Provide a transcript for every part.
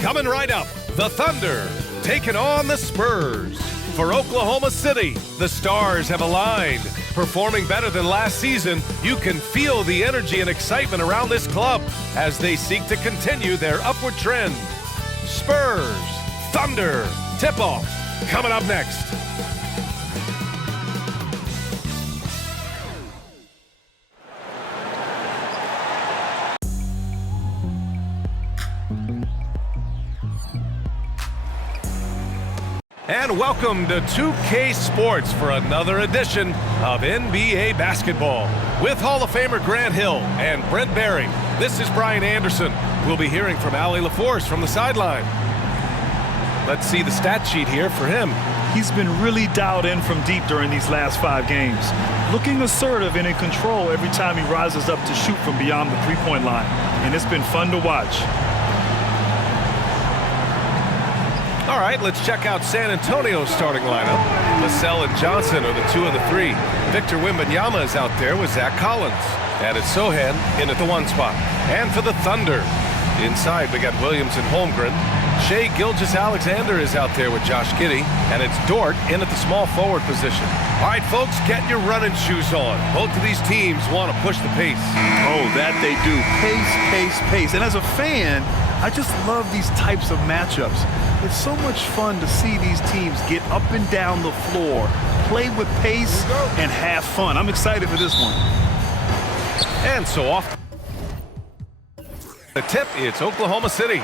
Coming right up, the Thunder taking on the Spurs. For Oklahoma City, the stars have aligned. Performing better than last season, you can feel the energy and excitement around this club as they seek to continue their upward trend. Spurs, Thunder, tip-off, coming up next. And welcome to 2K Sports for another edition of NBA basketball. With Hall of Famer Grant Hill and Brent Barry, this is Brian Anderson. We'll be hearing from Allie LaForce from the sideline. Let's see the stat sheet here for him. He's been really dialed in from deep during these last 5 games. Looking assertive and in control every time he rises up to shoot from beyond the three-point line. And it's been fun to watch. All right, let's check out San Antonio's starting lineup. Vassell and Johnson are the 2 of the 3. Victor Wembanyama is out there with Zach Collins. And it's Sohan in at the 1 spot. And for the Thunder, inside we got Williams and Holmgren. Shai Gilgeous-Alexander is out there with Josh Giddey. And it's Dort in at the small forward position. All right, folks, get your running shoes on. Both of these teams want to push the pace. Oh, that they do. Pace, pace, pace. And as a fan, I just love these types of matchups. It's so much fun to see these teams get up and down the floor, play with pace, and have fun. I'm excited for this one. And so off the tip, it's Oklahoma City.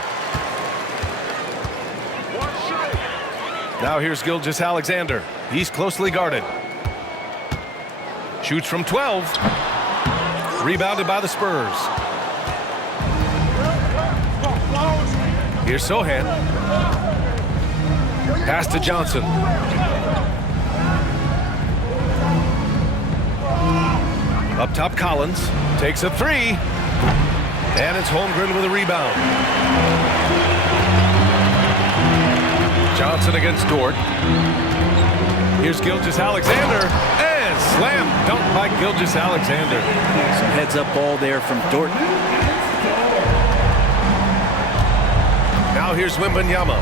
Now here's Gilgeous-Alexander. He's closely guarded. Shoots from 12. Rebounded by the Spurs. Here's Sohan. Pass to Johnson. Up top, Collins takes a 3. And it's Holmgren with a rebound. Johnson against Dort. Here's Gilgeous-Alexander. And slam dunk by Gilgeous-Alexander. Some heads-up ball there from Dort. Now here's Wembanyama.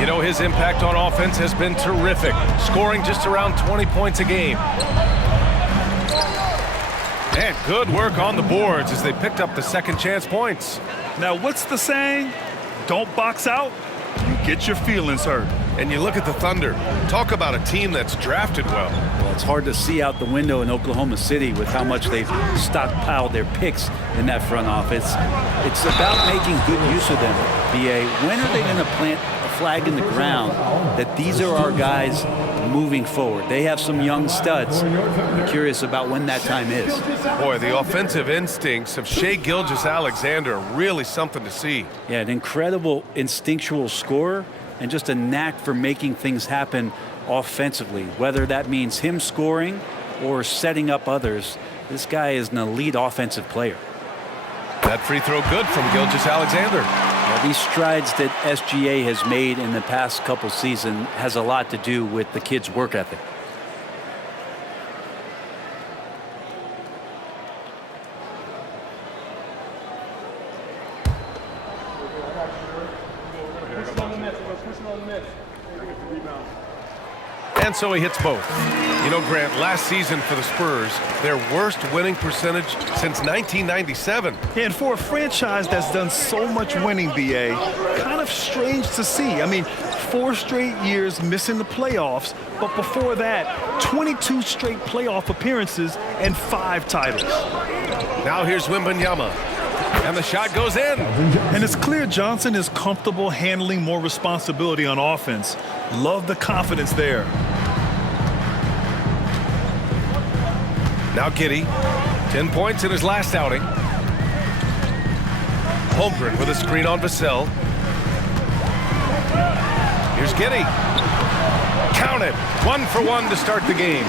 You know, his impact on offense has been terrific, scoring just around 20 points a game. And good work on the boards as they picked up the second chance points. Now, what's the saying? Don't box out, you get your feelings hurt. And you look at the Thunder. Talk about a team that's drafted well. Well, it's hard to see out the window in Oklahoma City with how much they've stockpiled their picks in that front office. It's about making good use of them, BA. When are they going to plant a flag in the ground that these are our guys moving forward? They have some young studs. I'm curious about when that time is. Boy, the offensive instincts of Shai Gilgeous-Alexander are really something to see. Yeah, an incredible instinctual scorer and just a knack for making things happen offensively, whether that means him scoring or setting up others. This guy is an elite offensive player. That free throw good from Gilgeous-Alexander. Yeah, these strides that SGA has made in the past couple seasons has a lot to do with the kid's work ethic. And so he hits both. You know, Grant, last season for the Spurs, their worst winning percentage since 1997. And for a franchise that's done so much winning, BA, kind of strange to see. I mean, 4 straight years missing the playoffs, but before that, 22 straight playoff appearances and 5 titles. Now here's Wembanyama. And the shot goes in. And it's clear Johnson is comfortable handling more responsibility on offense. Love the confidence there. Now Giddey, 10 points in his last outing. Holmgren with a screen on Vassell. Here's Giddey. Count it. 1 for 1 to start the game.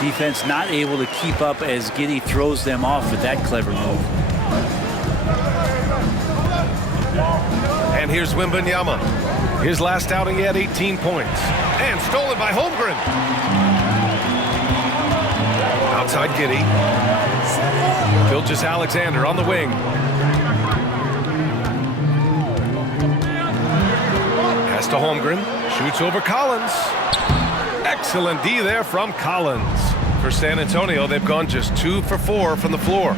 Defense not able to keep up as Giddey throws them off with that clever move. And here's Wembanyama. His last outing, he had 18 points. And stolen by Holmgren. Outside Giddey. Gilgeous-Alexander on the wing. Pass to Holmgren. Shoots over Collins. Excellent D there from Collins. For San Antonio, they've gone just 2 for 4 from the floor.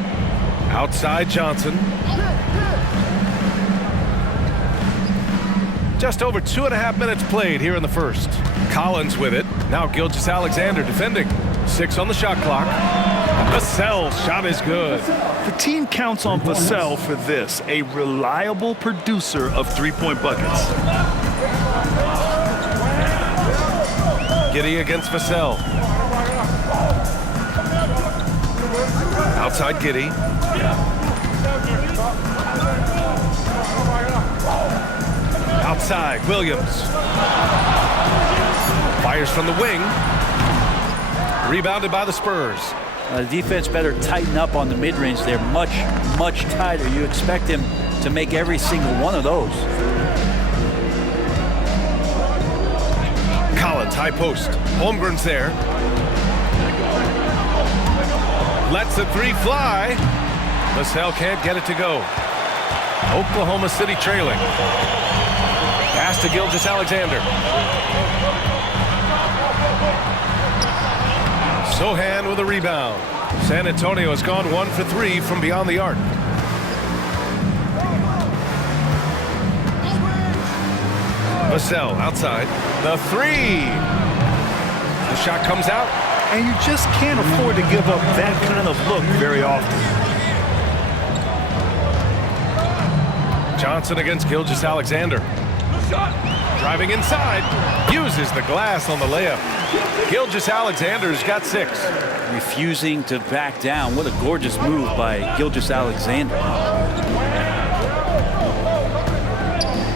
Outside Johnson. Just over 2.5 minutes played here in the first. Collins with it. Now Gilgeous-Alexander defending. 6 on the shot clock. Vassell's shot is good. The team counts on Vassell for this, a reliable producer of three-point buckets. Giddey against Vassell. Outside Giddey. Outside Williams. Fires from the wing. Rebounded by the Spurs. The defense better tighten up on the mid-range. They're much, much tighter. You expect him to make every single one of those. Collins, high post. Holmgren's there. Lets the 3 fly. Vassell can't get it to go. Oklahoma City trailing. Pass to Gilgeous-Alexander. Sohan with a rebound. San Antonio has gone 1 for 3 from beyond the arc. Vassell outside. The 3. The shot comes out. And you just can't afford to give up that kind of look very often. Johnson against Gilgeous-Alexander. Driving inside. Uses the glass on the layup. Gilgeous-Alexander's got 6. Refusing to back down. What a gorgeous move by Gilgeous-Alexander.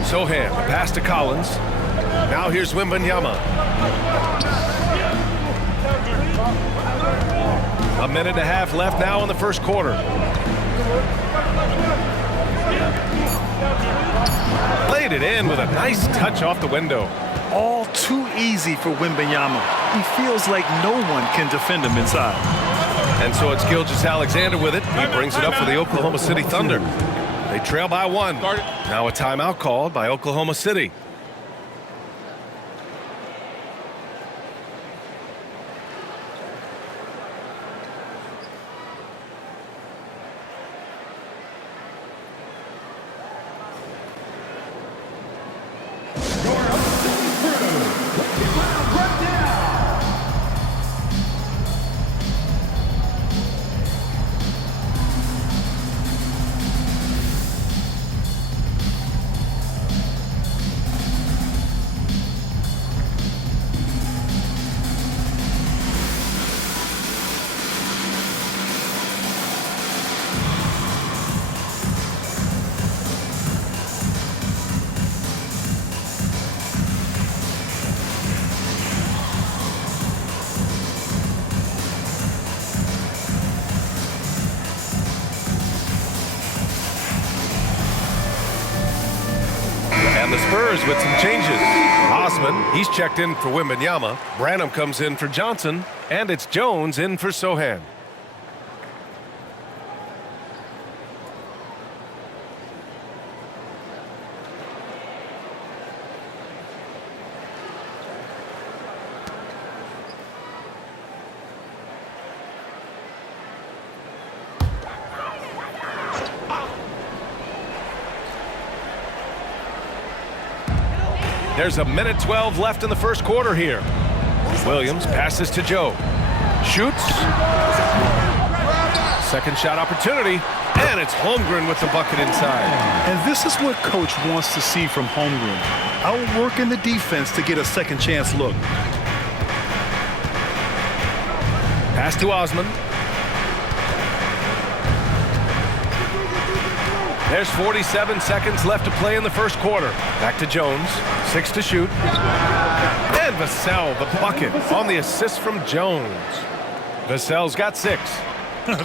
Sohan, a pass to Collins. Now here's Wembanyama. A minute and a half left now in the first quarter. Laid it in with a nice touch off the window. All too easy for Wembanyama. He feels like no one can defend him inside. And so it's Gilgeous-Alexander with it. He brings it up for the Oklahoma City Thunder. They trail by 1. Now a timeout called by Oklahoma City. And the Spurs with some changes. Osman, he's checked in for Wembanyama. Branham comes in for Johnson. And it's Jones in for Sohan. There's a minute 12 left in the first quarter here. Williams passes to Joe. Shoots. Second shot opportunity. And it's Holmgren with the bucket inside. And this is what coach wants to see from Holmgren. Outworking the defense to get a second chance look. Pass to Osman. There's 47 seconds left to play in the first quarter. Back to Jones. 6 to shoot. And Vassell, the bucket on the assist from Jones. Vassell's got 6.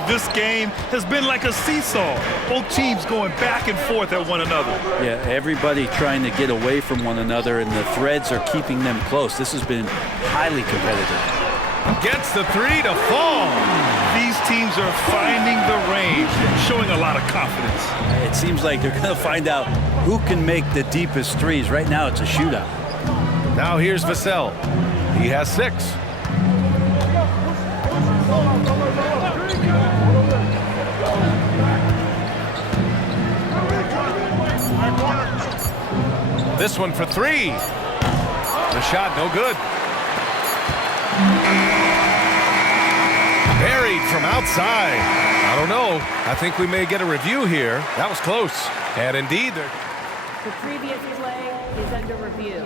This game has been like a seesaw. Both teams going back and forth at one another. Yeah, everybody trying to get away from one another, and the threads are keeping them close. This has been highly competitive. Gets the 3 to fall. These teams are finding the range, showing a lot of confidence. It seems like they're going to find out who can make the deepest threes. Right now, it's a shootout. Now here's Vassell. He has 6. This one for 3. The shot no good. Buried from outside. I don't know. I think we may get a review here. That was close. And indeed, the previous play is under review.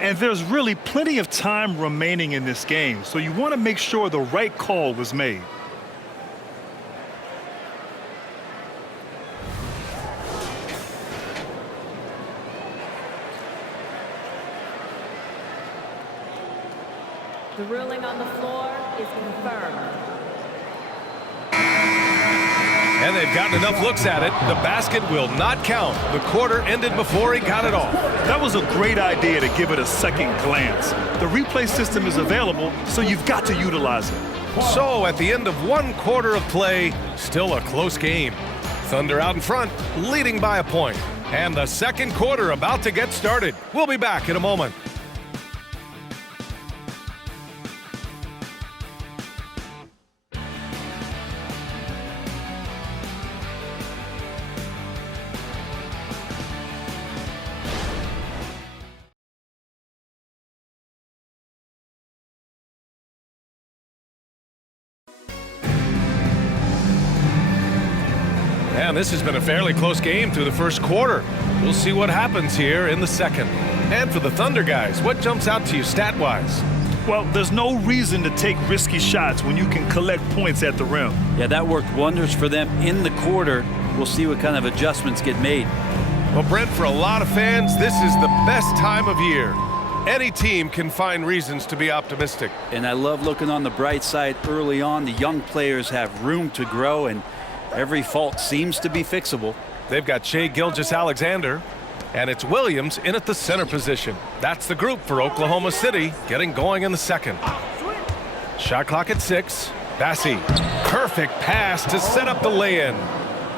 And there's really plenty of time remaining in this game, so you want to make sure the right call was made. The ruling on the floor is confirmed. and they've gotten enough looks at it. The basket will not count. The quarter ended before he got it off. That was a great idea to give it a second glance. The replay system is available, so you've got to utilize it. So at the end of one quarter of play, still a close game. Thunder out in front, leading by a point. And the second quarter about to get started. We'll be back in a moment. And this has been a fairly close game through the first quarter. We'll see what happens here in the second. And for the Thunder guys, what jumps out to you stat-wise? Well, there's no reason to take risky shots when you can collect points at the rim. Yeah, that worked wonders for them in the quarter. We'll see what kind of adjustments get made. Well, Brent, for a lot of fans, this is the best time of year. Any team can find reasons to be optimistic. And I love looking on the bright side early on. The young players have room to grow, and every fault seems to be fixable. They've got Shai Gilgeous-Alexander, and it's Williams in at the center position. That's the group for Oklahoma City, getting going in the second. Shot clock at 6. Bassey, perfect pass to set up the lay-in.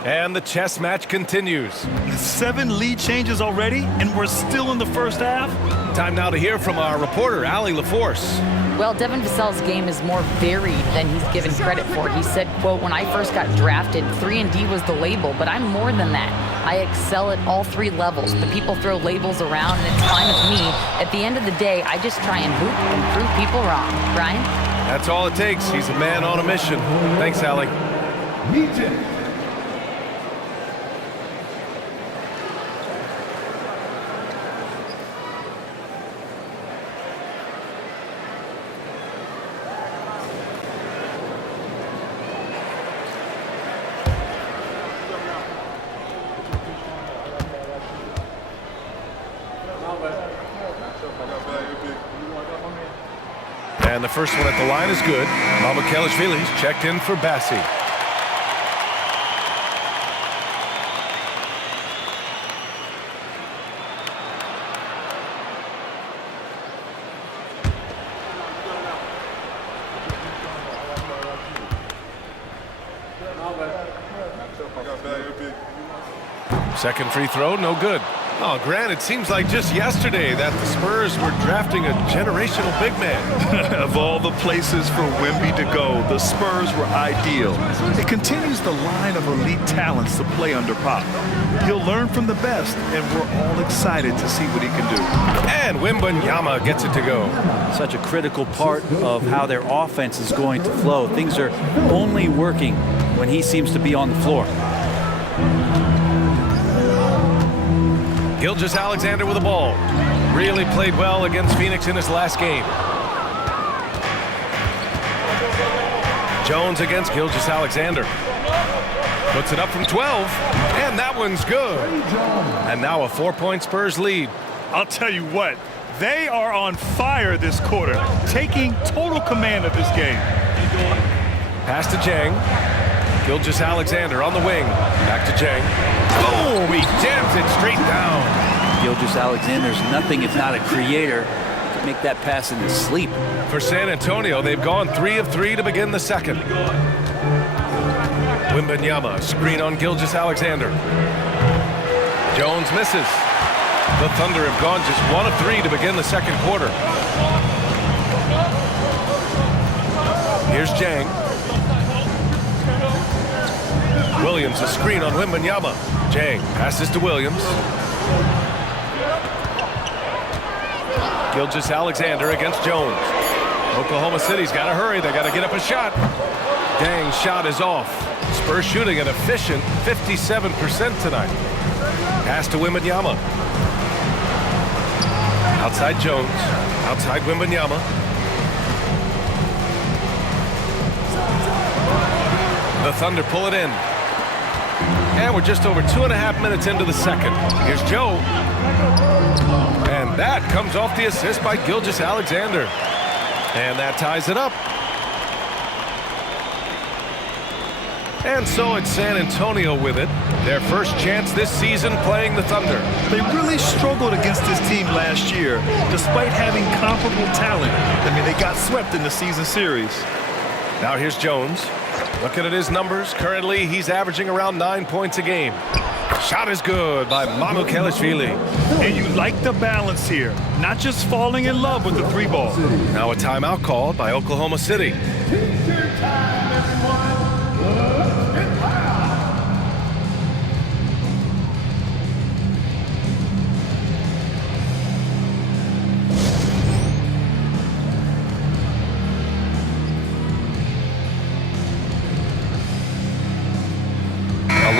And the chess match continues. 7 lead changes already, and we're still in the first half. Time now to hear from our reporter, Allie LaForce. Well, Devin Vassell's game is more varied than he's given credit for. He said, quote, "When I first got drafted, 3-and-D was the label, but I'm more than that. I excel at all 3 levels. The people throw labels around, and it's fine with me. At the end of the day, I just try and hoop and prove people wrong." Brian? That's all it takes. He's a man on a mission. Thanks, Allie. And the first one at the line is good. Mamukelashvili's checked in for Bassey. Second free throw, no good. Oh, Grant, it seems like just yesterday that the Spurs were drafting a generational big man. Of all the places for Wemby to go, the Spurs were ideal. It continues the line of elite talents to play under Pop. He'll learn from the best, and we're all excited to see what he can do. And Wembanyama gets it to go. Such a critical part of how their offense is going to flow. Things are only working when he seems to be on the floor. Gilgeous-Alexander with the ball. Really played well against Phoenix in his last game. Jones against Gilgeous-Alexander. Puts it up from 12, and that one's good. And now a 4-point Spurs lead. I'll tell you what, they are on fire this quarter, taking total command of this game. Pass to Jang. Gilgeous-Alexander on the wing. Back to Jang. Boom! He jams it straight down. Gilgeous-Alexander's nothing if not a creator. Could make that pass in his sleep. For San Antonio, they've gone 3 of 3 to begin the second. Wembanyama, screen on Gilgeous-Alexander. Jones misses. The Thunder have gone just 1 of 3 to begin the second quarter. Here's Jang. Williams, a screen on Wembanyama. Jang passes to Williams. Gilgeous-Alexander against Jones. Oklahoma City's got to hurry. They got to get up a shot. Jang's shot is off. Spurs shooting an efficient 57% tonight. Pass to Wembanyama. Outside Jones. Outside Wembanyama. The Thunder pull it in. And we're just over 2.5 minutes into the second. Here's Joe. And that comes off the assist by Gilgeous-Alexander. And that ties it up. And so it's San Antonio with it. Their first chance this season playing the Thunder. They really struggled against this team last year, despite having comparable talent. I mean, they got swept in the season series. Now here's Jones. Looking at his numbers, currently he's averaging around 9 points a game. Shot is good by Mamukelashvili. And you like the balance here, not just falling in love with the 3-ball. Now a timeout called by Oklahoma City.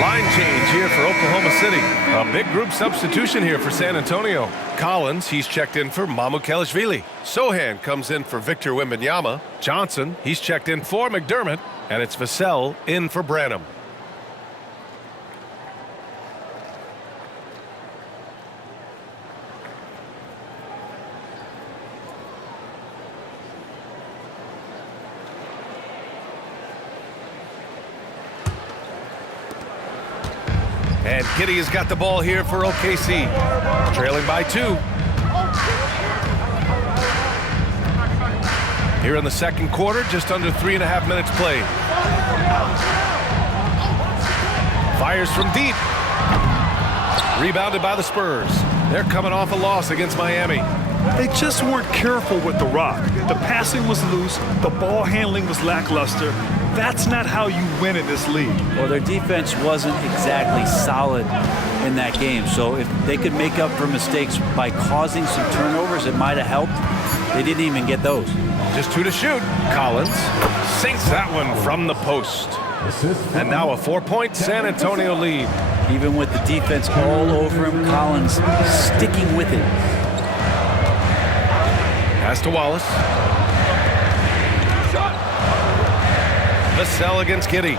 Line change here for Oklahoma City. A big group substitution here for San Antonio. Collins, he's checked in for Mamukelashvili. Sohan comes in for Victor Wembanyama. Johnson, he's checked in for McDermott. And it's Vassell in for Branham. And Giddey has got the ball here for OKC. Trailing by 2. Here in the second quarter, just under 3.5 minutes played. Fires from deep. Rebounded by the Spurs. They're coming off a loss against Miami. They just weren't careful with the rock. The passing was loose. The ball handling was lackluster. That's not how you win in this league. Well, their defense wasn't exactly solid in that game. So if they could make up for mistakes by causing some turnovers, it might have helped. They didn't even get those. Just 2 to shoot. Collins sinks that one from the post. And now a 4-point San Antonio lead. Even with the defense all over him, Collins sticking with it. Pass to Wallace. Vassell against Giddey.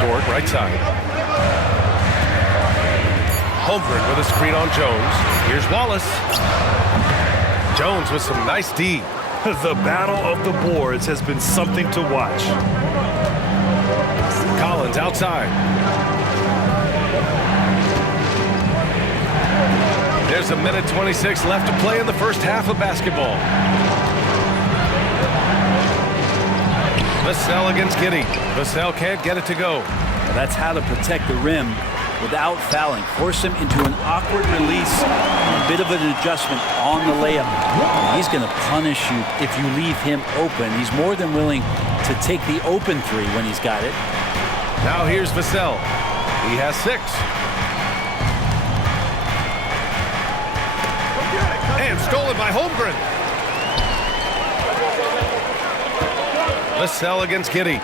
Dort right side. Holmgren with a screen on Jones. Here's Wallace. Jones with some nice D. The battle of the boards has been something to watch. Collins outside. There's a minute 26 left to play in the first half of basketball. Vassell against Giddey. Vassell can't get it to go. Well, that's how to protect the rim without fouling. Force him into an awkward release, a bit of an adjustment on the layup. He's going to punish you if you leave him open. He's more than willing to take the open 3 when he's got it. Now here's Vassell. He has 6. And stolen by Holmgren. Vassell against Giddey.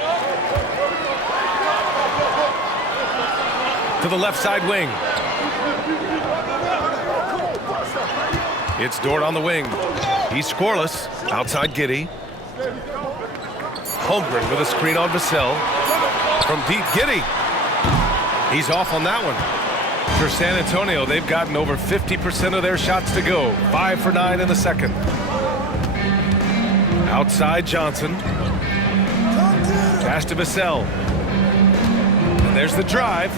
To the left side wing. It's Dort on the wing. He's scoreless. Outside Giddey. Holmgren with a screen on Vassell. From deep, Giddey. He's off on that one. For San Antonio, they've gotten over 50% of their shots to go. 5 for 9 in the second. Outside Johnson. Pass to Vassell. And there's the drive.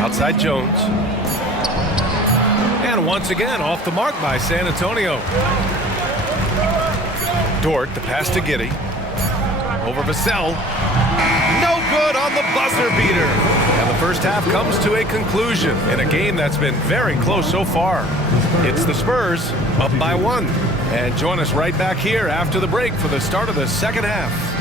Outside Jones. And once again, off the mark by San Antonio. Dort, the pass to Giddey. Over Vassell. No good on the buzzer beater. And the first half comes to a conclusion in a game that's been very close so far. It's the Spurs up by 1. And join us right back here after the break for the start of the second half.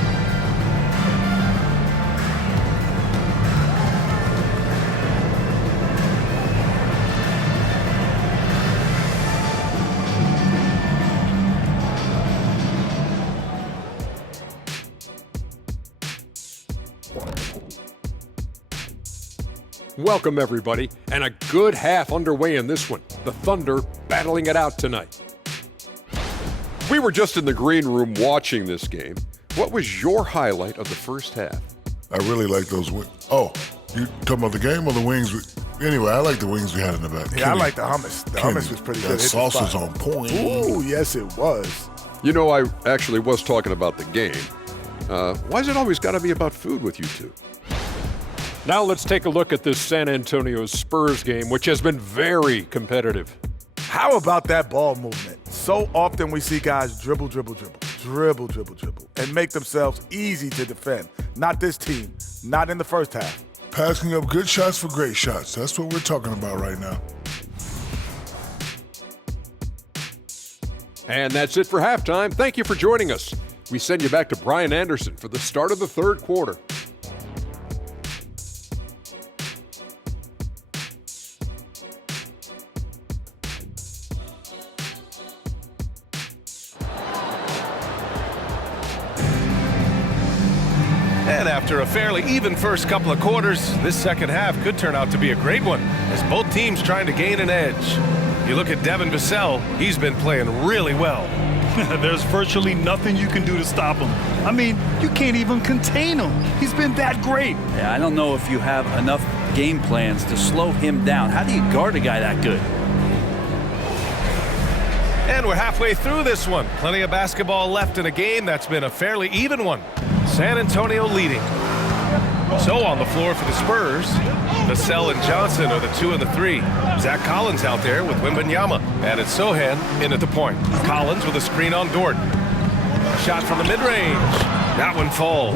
Welcome, everybody, and a good half underway in this one. The Thunder battling it out tonight. We were just in the green room watching this game. What was your highlight of the first half? I really like those wings. Oh, you talking about the game or the wings? Anyway, I like the wings we had in the back. Yeah, I like the hummus. The hummus was pretty good. That sauce was on point. Ooh, yes, it was. You know, I actually was talking about the game. Why's it always got to be about food with you two? Now let's take a look at this San Antonio Spurs game, which has been very competitive. How about that ball movement? So often we see guys dribble, and make themselves easy to defend. Not this team. Not in the first half. Passing up good shots for great shots. That's what we're talking about right now. And that's it for halftime. Thank you for joining us. We send you back to Brian Anderson for the start of the third quarter. And after a fairly even first couple of quarters, this second half could turn out to be a great one as both teams trying to gain an edge. You look at Devin Vassell, he's been playing really well. There's virtually nothing you can do to stop him. I mean, you can't even contain him. He's been that great. Yeah, I don't know if you have enough game plans to slow him down. How do you guard a guy that good? And we're halfway through this one. Plenty of basketball left in a game that's been a fairly even one. San Antonio leading. So on the floor for the Spurs, Vassell and Johnson are the 2 and the 3. Zach Collins out there with Wembanyama. And it's Sohan in at the point. Collins with a screen on Dort. Shot from the mid-range. That one falls.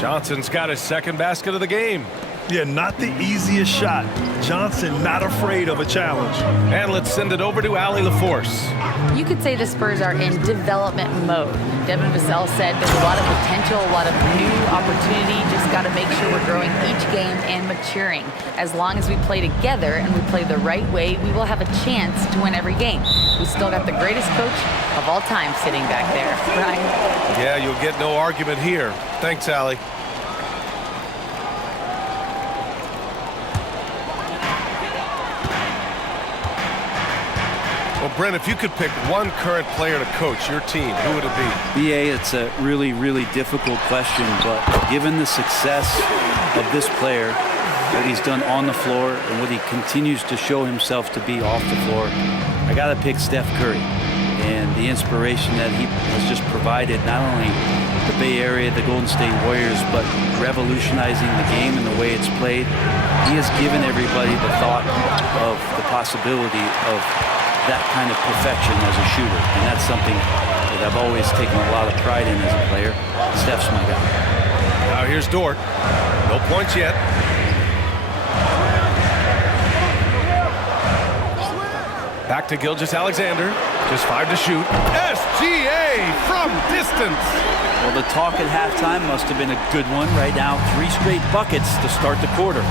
Johnson's got his second basket of the game. Yeah, not the easiest shot. Johnson not afraid of a challenge. And let's send it over to Allie LaForce. You could say the Spurs are in development mode. Devin Vassell said there's a lot of potential, a lot of new opportunity. Just got to make sure we're growing each game and maturing. As long as we play together and we play the right way, we will have a chance to win every game. We still got the greatest coach of all time sitting back there. Right? Yeah, you'll get no argument here. Thanks, Allie. Well, Brent, if you could pick one current player to coach your team, who would it be? BA, it's a really, really difficult question, but given the success of this player, what he's done on the floor and what he continues to show himself to be off the floor, I got to pick Steph Curry. And the inspiration that he has just provided, not only the Bay Area, the Golden State Warriors, but revolutionizing the game and the way it's played. He has given everybody the thought of the possibility of that kind of perfection as a shooter, and that's something that I've always taken a lot of pride in as a player. Steph's my guy. Now here's Dort. No points yet. Back to Gilgeous-Alexander. Just 5 to shoot. SGA from distance. Well, the talk at halftime must have been a good one. Right now, 3 straight buckets to start the quarter.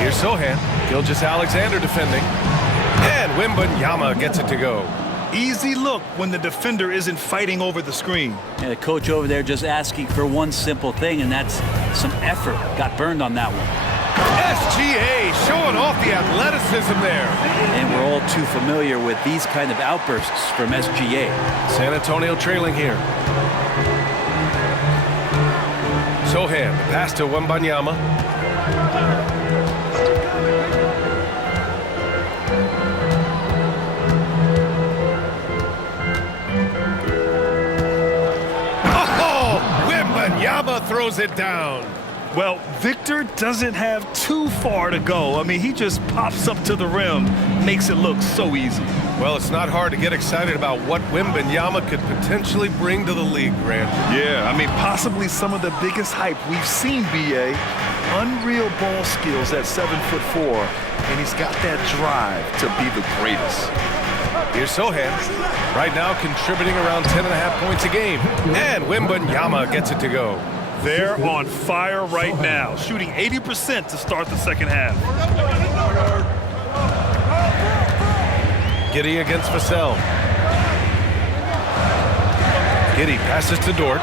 Here's Sohan. Gilgeous-Alexander defending. And Wembanyama gets it to go. Easy look when the defender isn't fighting over the screen. And the coach over there just asking for one simple thing, and that's some effort. Got burned on that one. SGA showing off the athleticism there. And we're all too familiar with these kind of outbursts from SGA. San Antonio trailing here. Sohan, the pass to Wembanyama. Oh, Wembanyama throws it down. Well, Victor doesn't have too far to go. I mean, he just pops up to the rim, makes it look so easy. Well, it's not hard to get excited about what Wembanyama could potentially bring to the league, Grant. Yeah, I mean, possibly some of the biggest hype we've seen, B.A. Unreal ball skills at 7'4", and he's got that drive to be the greatest. Here's Sohan, right now contributing around 10.5 points a game. And Wembanyama gets it to go. They're on fire right now, shooting 80% to start the second half. Giddey against Vassell. Giddey passes to Dort.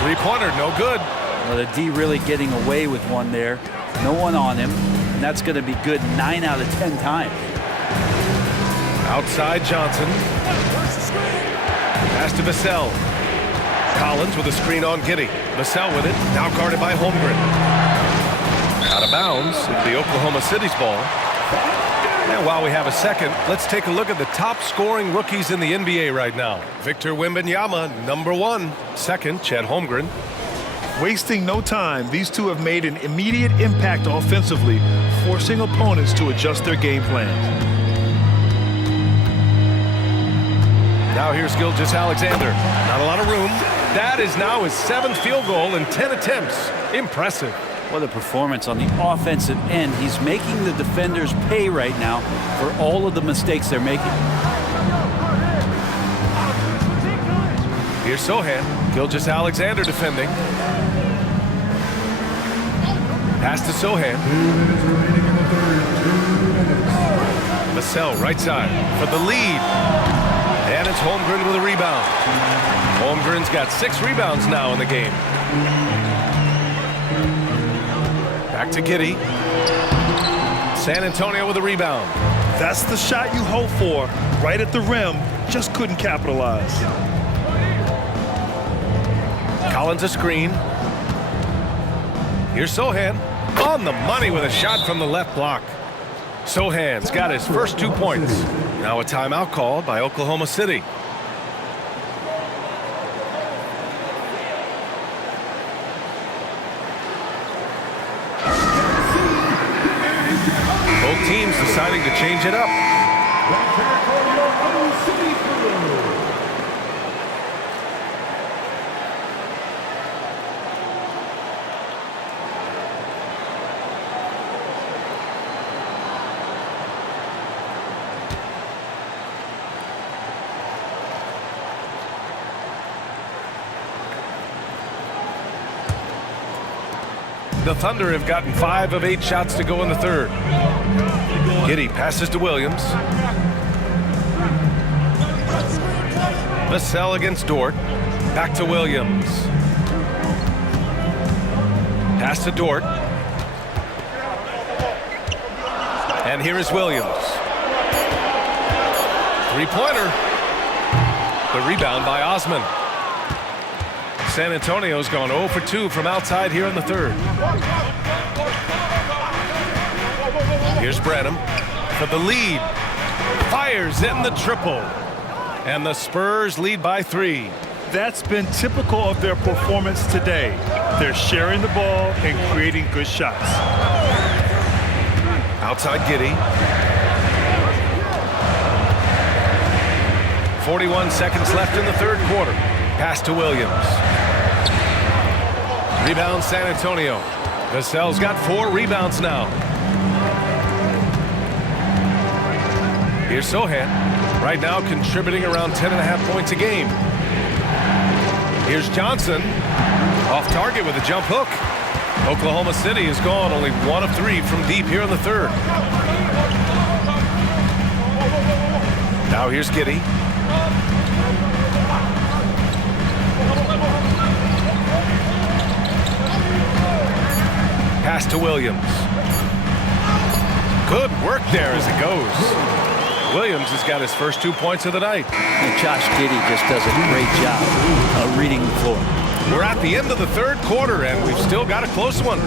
Three-pointer, no good. Well, the D really getting away with one there. No one on him, and that's going to be good 9 out of 10 times. Outside Johnson. Pass to Vassell. Collins with a screen on Giddey. Vassell with it, now guarded by Holmgren. Out of bounds, it'll be Oklahoma City's ball. And while we have a second, let's take a look at the top scoring rookies in the NBA right now. Victor Wembanyama, #1. Second, Chet Holmgren. Wasting no time, these two have made an immediate impact offensively, forcing opponents to adjust their game plans. Now here's Gilgeous-Alexander. Not a lot of room. That is now his 7th field goal in 10 attempts. Impressive. What a performance on the offensive end. He's making the defenders pay right now for all of the mistakes they're making. Here's Sohan. Gilgeous-Alexander defending. Pass to Sohan. Vassell right side for the lead. And it's Holmgren with a rebound. Holmgren's got 6 rebounds now in the game. Back to Giddey. San Antonio with a rebound. That's the shot you hope for, right at the rim, just couldn't capitalize. Collins a screen. Here's Sohan. On the money with a shot from the left block. Sohan's got his first 2 points. Now a timeout called by Oklahoma City. Both teams deciding to change it up. The Thunder have gotten 5 of 8 shots to go in the third. Giddey passes to Williams. Vassell against Dort. Back to Williams. Pass to Dort. And here is Williams. Three-pointer. The rebound by Osman. San Antonio's gone 0 for 2 from outside here in the third. Here's Branham for the lead. Fires in the triple. And the Spurs lead by 3. That's been typical of their performance today. They're sharing the ball and creating good shots. Outside Giddey. 41 seconds left in the third quarter. Pass to Williams. Rebound San Antonio. Vassell's got 4 rebounds now. Here's Sohan. Right now contributing around 10.5 points a game. Here's Johnson. Off target with a jump hook. Oklahoma City has gone only 1 of 3 from deep here in the third. Now here's Giddey. Pass to Williams. Good work there as it goes. Williams has got his first 2 points of the night. And Josh Giddey just does a great job of reading the floor. We're at the end of the third quarter, and we've still got a close one.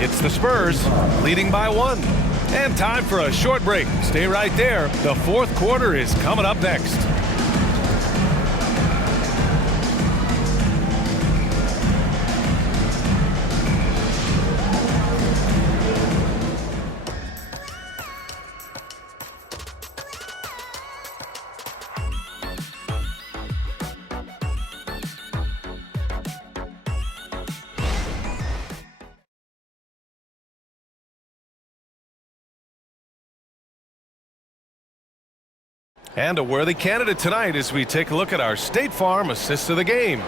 It's the Spurs leading by 1. And time for a short break. Stay right there. The fourth quarter is coming up next. And a worthy candidate tonight as we take a look at our State Farm assist of the game.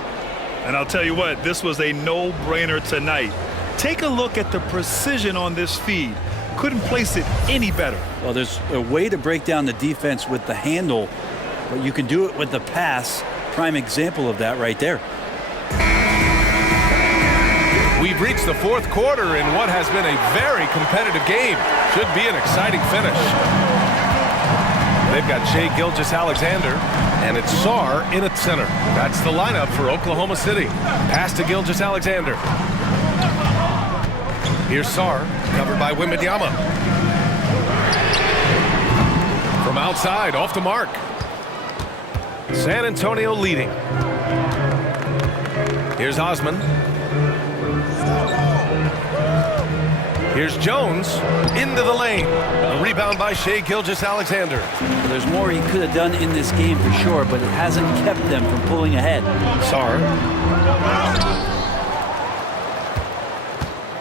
And I'll tell you what, this was a no-brainer tonight. Take a look at the precision on this feed. Couldn't place it any better. Well, there's a way to break down the defense with the handle, but you can do it with the pass. Prime example of that right there. We've reached the fourth quarter in what has been a very competitive game. Should be an exciting finish. They've got Shai Gilgeous-Alexander, and it's Sarr in at center. That's the lineup for Oklahoma City. Pass to Gilgeous-Alexander. Here's Sarr, covered by Wembanyama. From outside, off the mark. San Antonio leading. Here's Osman. Here's Jones into the lane. A rebound by Shai Gilgeous-Alexander. Well, there's more he could have done in this game for sure, but it hasn't kept them from pulling ahead. Sarr.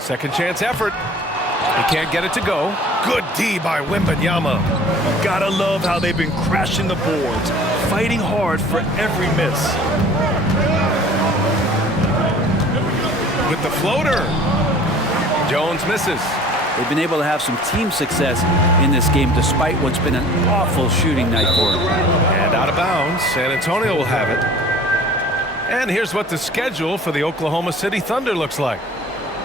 Second chance effort. He can't get it to go. Good D by Wembanyama. Gotta love how they've been crashing the boards, fighting hard for every miss. With the floater. Jones misses. They've been able to have some team success in this game despite what's been an awful shooting night for them. And out of bounds, San Antonio will have it. And here's what the schedule for the Oklahoma City Thunder looks like.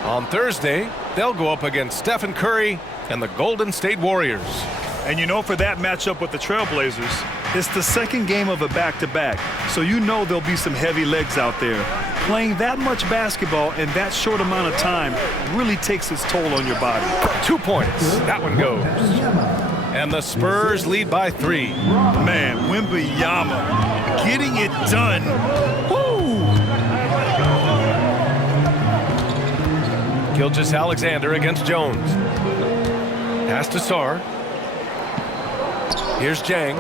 On Thursday, they'll go up against Stephen Curry and the Golden State Warriors. And you know, for that matchup with the Trailblazers, it's the second game of a back-to-back, so you know there'll be some heavy legs out there. Playing that much basketball in that short amount of time really takes its toll on your body. 2 points. That one goes. And the Spurs lead by 3. Man, Wembanyama getting it done. Woo! Gilgeous-Alexander against Jones. Pass to Sarr. Here's Jang.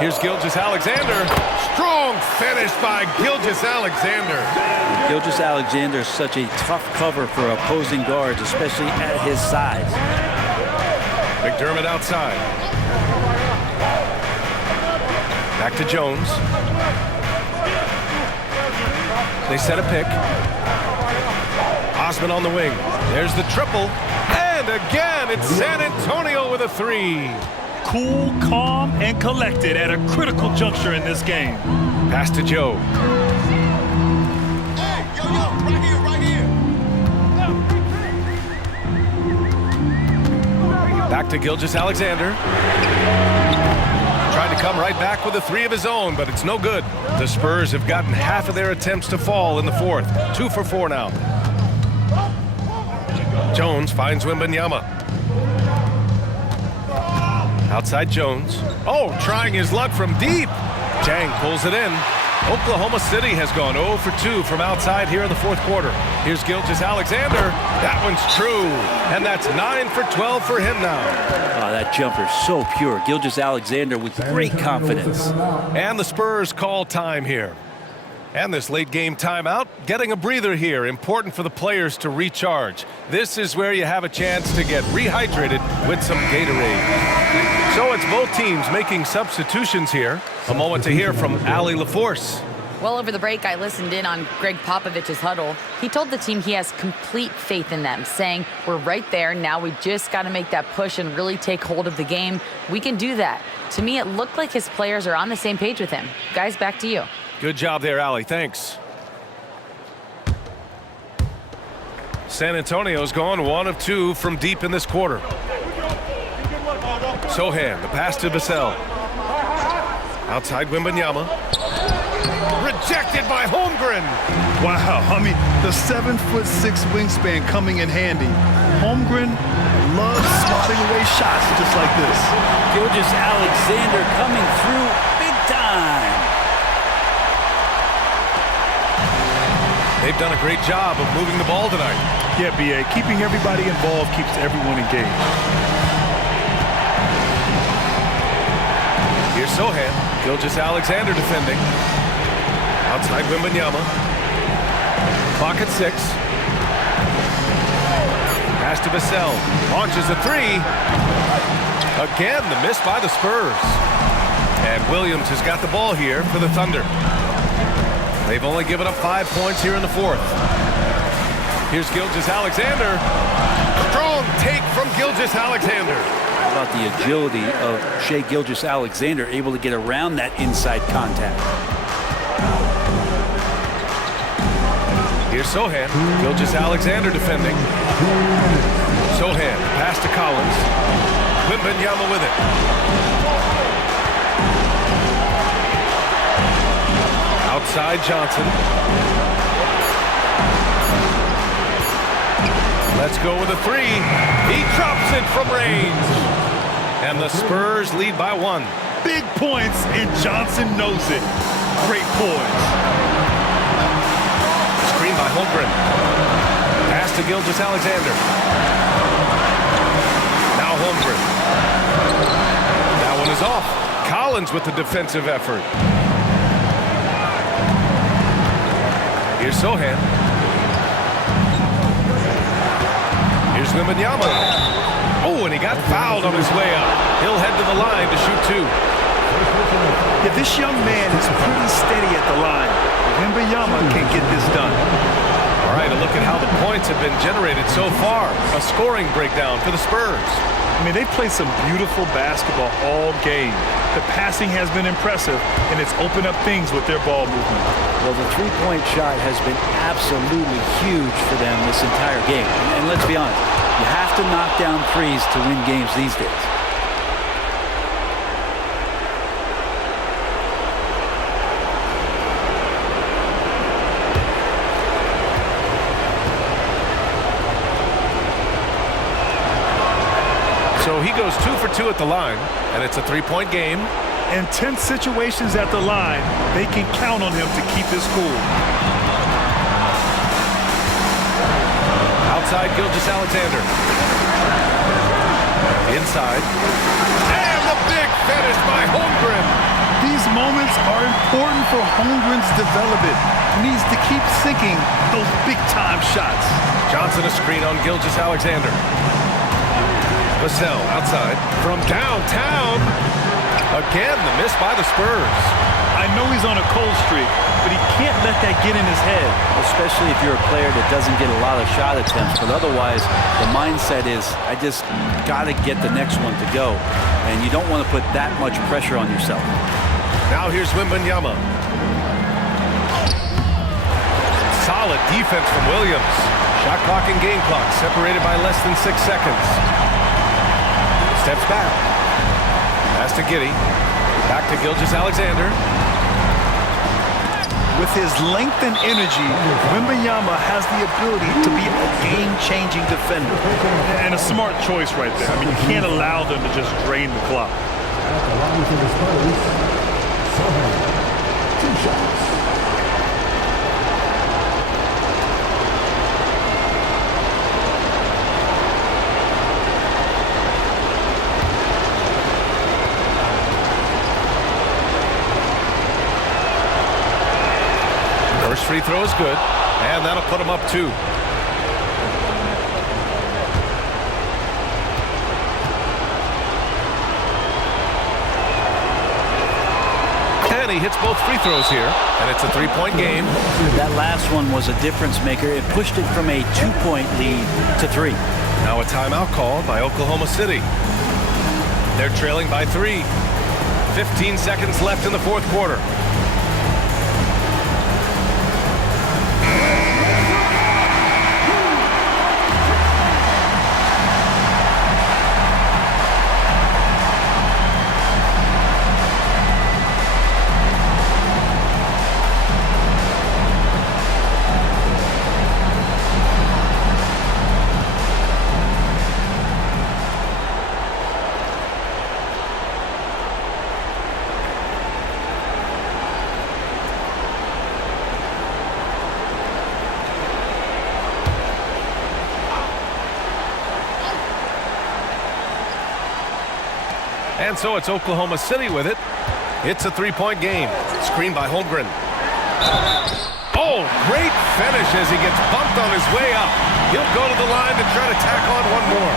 Here's Gilgeous-Alexander. Strong finish by Gilgeous-Alexander. Gilgeous-Alexander is such a tough cover for opposing guards, especially at his size. McDermott outside. Back to Jones. They set a pick. Osman on the wing. There's the triple. And again, it's San Antonio with a 3. Cool, calm, and collected at a critical juncture in this game. Pass to Joe. Hey, yo, right here. Back to Gilgeous-Alexander. Tried to come right back with a 3 of his own, but it's no good. The Spurs have gotten half of their attempts to fall in the fourth. 2 for 4 now. Jones finds Wembanyama. Outside Jones. Oh, trying his luck from deep. Jang pulls it in. Oklahoma City has gone 0 for 2 from outside here in the fourth quarter. Here's Gilgeous-Alexander. That one's true. And that's 9 for 12 for him now. Oh, that jumper's so pure. Gilgeous-Alexander with great confidence. And the Spurs call time here. And this late game timeout, getting a breather here, important for the players to recharge. This is where you have a chance to get rehydrated with some Gatorade. So it's both teams making substitutions here. A moment to hear from Allie LaForce. Well, over the break, I listened in on Greg Popovich's huddle. He told the team he has complete faith in them, saying, we're right there. Now we just got to make that push and really take hold of the game. We can do that. To me, it looked like his players are on the same page with him. Guys, back to you. Good job there, Allie. Thanks. San Antonio's gone 1 of 2 from deep in this quarter. Sohan, the pass to Vassell. Outside Wembanyama. Rejected by Holmgren. Wow, I mean, the 7'6" wingspan coming in handy. Holmgren loves swatting away shots just like this. Gilgeous-Alexander coming through big time. They've done a great job of moving the ball tonight. Yeah, B.A., keeping everybody involved keeps everyone engaged. Here's Sohan. Gilgeous-Alexander defending. Outside Wembanyama. Clock at 6. Pass to Vassell. Launches a three. Again, the miss by the Spurs. And Williams has got the ball here for the Thunder. They've only given up 5 points here in the fourth. Here's Gilgeous-Alexander. Strong take from Gilgeous-Alexander. How about the agility of Shai Gilgeous-Alexander, able to get around that inside contact. Here's Sohan. Gilgeous-Alexander defending. Sohan, pass to Collins. Wembanyama with it. Outside Johnson. Let's go with a three. He drops it from range. And the Spurs lead by 1. Big points, and Johnson knows it. Great poise. Screen by Holmgren. Pass to Gilgeous-Alexander. Now Holmgren. That one is off. Collins with the defensive effort. Here's Sohan. Here's Wembanyama. Oh, and he got fouled on his way up. He'll head to the line to shoot 2. Yeah, this young man is pretty steady at the line. Wembanyama can get this done. All right, a look at how the points have been generated so far. A scoring breakdown for the Spurs. I mean, they played some beautiful basketball all game. The passing has been impressive, and it's opened up things with their ball movement. Well, the three-point shot has been absolutely huge for them this entire game. And let's be honest, you have to knock down threes to win games these days. So he goes 2 for 2 at the line, and it's a 3-point game. In tense situations at the line, they can count on him to keep his cool. Outside Gilgeous-Alexander. Inside. And the big finish by Holmgren. These moments are important for Holmgren's development. He needs to keep sinking those big-time shots. Johnson a screen on Gilgeous-Alexander. Vassell outside from downtown. Again, the miss by the Spurs. I know he's on a cold streak, but he can't let that get in his head. Especially if you're a player that doesn't get a lot of shot attempts. But otherwise, the mindset is, I just got to get the next one to go. And you don't want to put that much pressure on yourself. Now here's Wembanyama. Solid defense from Williams. Shot clock and game clock separated by less than 6 seconds. Steps back. Pass to Giddey. Back to Gilgeous-Alexander. With his length and energy, Wembanyama has the ability to be a game-changing defender. And a smart choice right there. I mean, you can't allow them to just drain the clock. Along with the Spurs, Sohan, 2 shots. First free throw is good, and that'll put him up 2. And he hits both free throws here, and it's a 3-point game. That last one was a difference maker. It pushed it from a 2-point lead to 3. Now a timeout called by Oklahoma City. They're trailing by 3. 15 seconds left in the fourth quarter. And so it's Oklahoma City with it. It's a 3-point game. Screen by Holmgren. Oh, great finish as he gets bumped on his way up. He'll go to the line to try to tack on one more.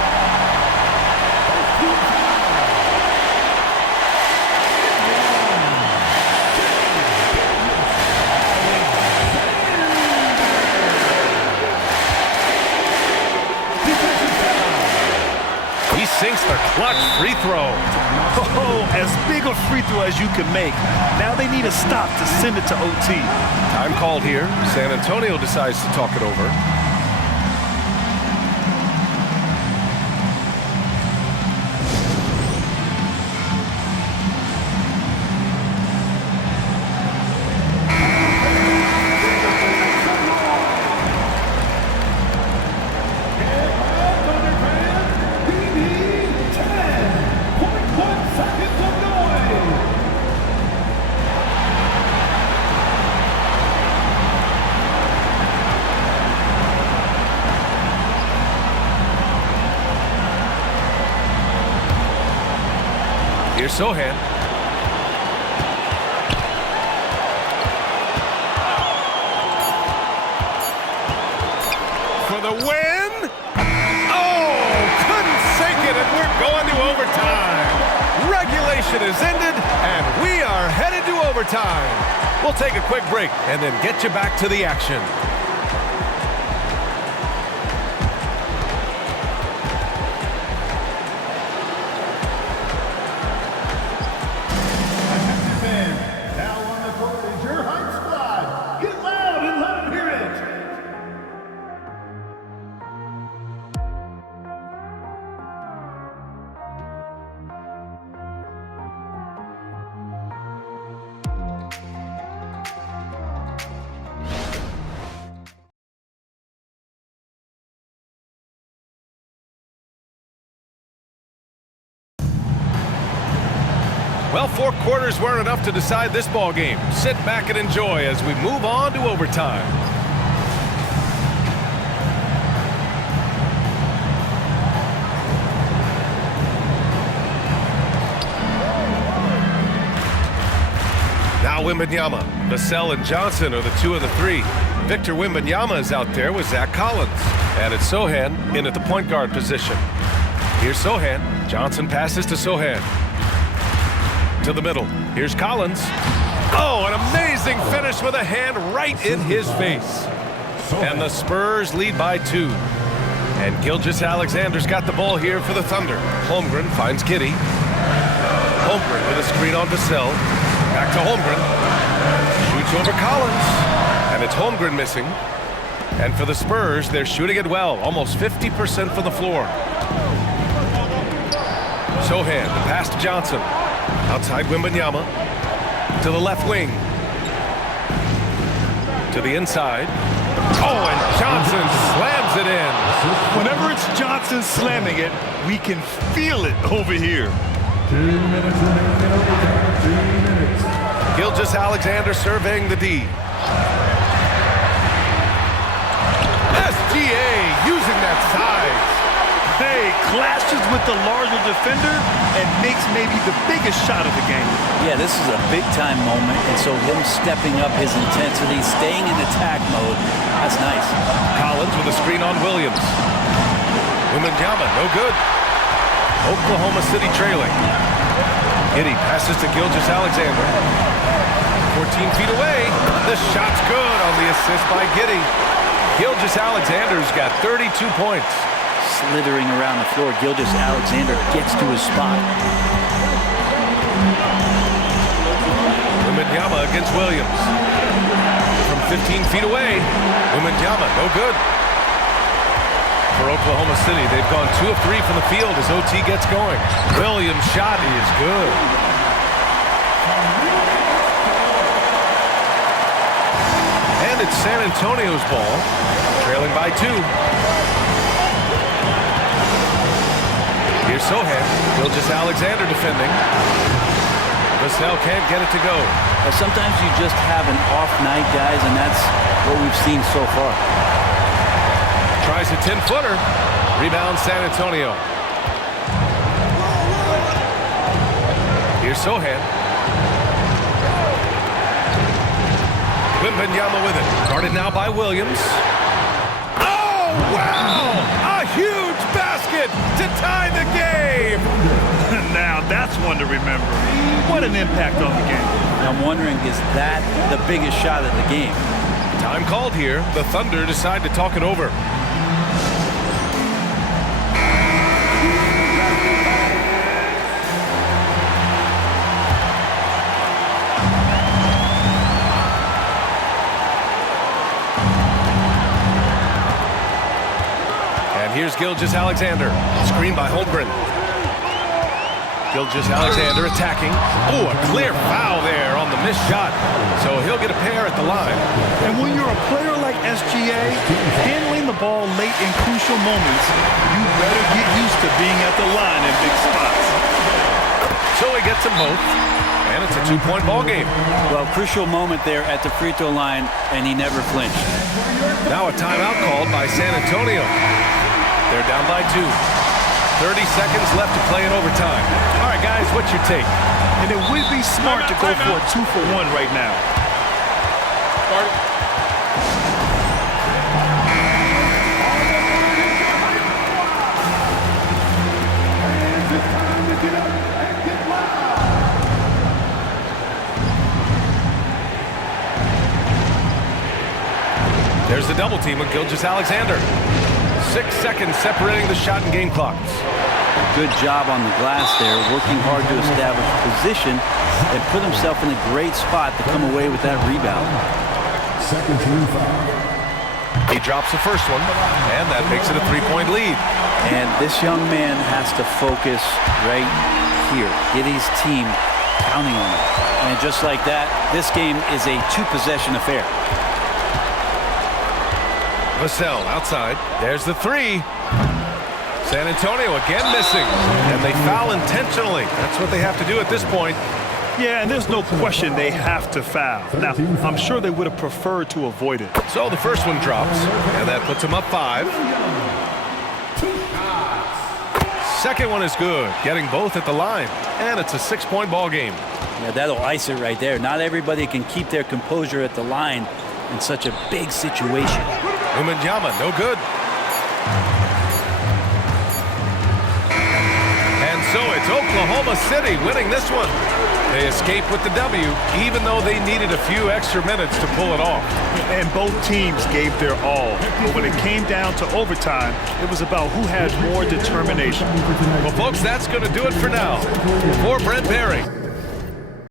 He sinks the clutch free throw. Oh, as big a free throw as you can make. Now they need a stop to send it to OT. Time called here. San Antonio decides to talk it over. Here's Sohan. For the win. Oh, couldn't sink it, and we're going to overtime. Regulation is ended, and we are headed to overtime. We'll take a quick break and then get you back to the action. Well, 4 quarters weren't enough to decide this ball game. Sit back and enjoy as we move on to overtime. Now Wembanyama. Vassell and Johnson are the 2 of the 3. Victor Wembanyama is out there with Zach Collins. And it's Sohan in at the point guard position. Here's Sohan. Johnson passes to Sohan. To the middle. Here's Collins. Oh, an amazing finish with a hand right in his face. And the Spurs lead by 2. And Gilgeous-Alexander's got the ball here for the Thunder. Holmgren finds Giddey. Holmgren with a screen on Vassell. Back to Holmgren. Shoots over Collins. And it's Holmgren missing. And for the Spurs, they're shooting it well. Almost 50% from the floor. Sohan, the pass to Johnson. Outside Wembanyama. To the left wing. To the inside. Oh, and Johnson slams it in. Whenever it's Johnson slamming it, we can feel it over here. 2 minutes remaining in overtime. 2 minutes. Gilgeous-Alexander surveying the D. SGA using that size. Hey, clashes with the larger defender and makes maybe the biggest shot of the game. Yeah, this is a big-time moment, and so him stepping up his intensity, staying in attack mode, that's nice. Collins with a screen on Williams. Wembanyama, no good. Oklahoma City trailing. Giddey passes to Gilgeous-Alexander. 14 feet away. The shot's good on the assist by Giddey. Gilgeous-Alexander's got 32 points. Slithering around the floor, Gilgeous-Alexander gets to his spot. Wembanyama against Williams. From 15 feet away, Wembanyama, no good. For Oklahoma City, they've gone 2 of 3 from the field as OT gets going. Williams' shot is good. And it's San Antonio's ball, trailing by 2. Here's Sohan. Gilgeous-Alexander defending. Vassell can't get it to go. Sometimes you just have an off night, guys, and that's what we've seen so far. Tries a 10-footer. Rebound San Antonio. Here's Sohan. Wembanyama with it. Guarded now by Williams. Oh, wow! A huge basket to tie the game! Now that's one to remember. What an impact on the game. I'm wondering, is that the biggest shot of the game? Time called here. The Thunder decide to talk it over. Here's Gilgeous-Alexander. Screen by Holmgren. Gilgeous-Alexander attacking. Oh, a clear foul there on the missed shot. So he'll get a pair at the line. And when you're a player like SGA, handling the ball late in crucial moments, you better get used to being at the line in big spots. So he gets them both. And it's a two-point ball game. Well, crucial moment there at the free throw line, and he never flinched. Now a timeout called by San Antonio. They're down by 2. 30 seconds left to play in overtime. All right, guys, what's your take? And it would be smart to go for a 2-for-1 right now. There's the double team with Gilgeous-Alexander. 6 seconds separating the shot and game clocks. Good job on the glass there, working hard to establish position and put himself in a great spot to come away with that rebound. Second team foul. He drops the first one, and that makes it a 3-point lead. And this young man has to focus right here, get his team counting on it. And just like that, this game is a 2-possession affair. Vassell outside. There's the 3. San Antonio again missing. And they foul intentionally. That's what they have to do at this point. Yeah, and there's no question they have to foul. Now, I'm sure they would have preferred to avoid it. So the first one drops, and that puts them up 5. Second one is good, getting both at the line. And it's a 6-point ball game. Yeah, that'll ice it right there. Not everybody can keep their composure at the line in such a big situation. Wembanyama, no good. And so it's Oklahoma City winning this one. They escape with the W, even though they needed a few extra minutes to pull it off. And both teams gave their all. But when it came down to overtime, it was about who had more determination. Well, folks, that's going to do it for now. For Brent Barry,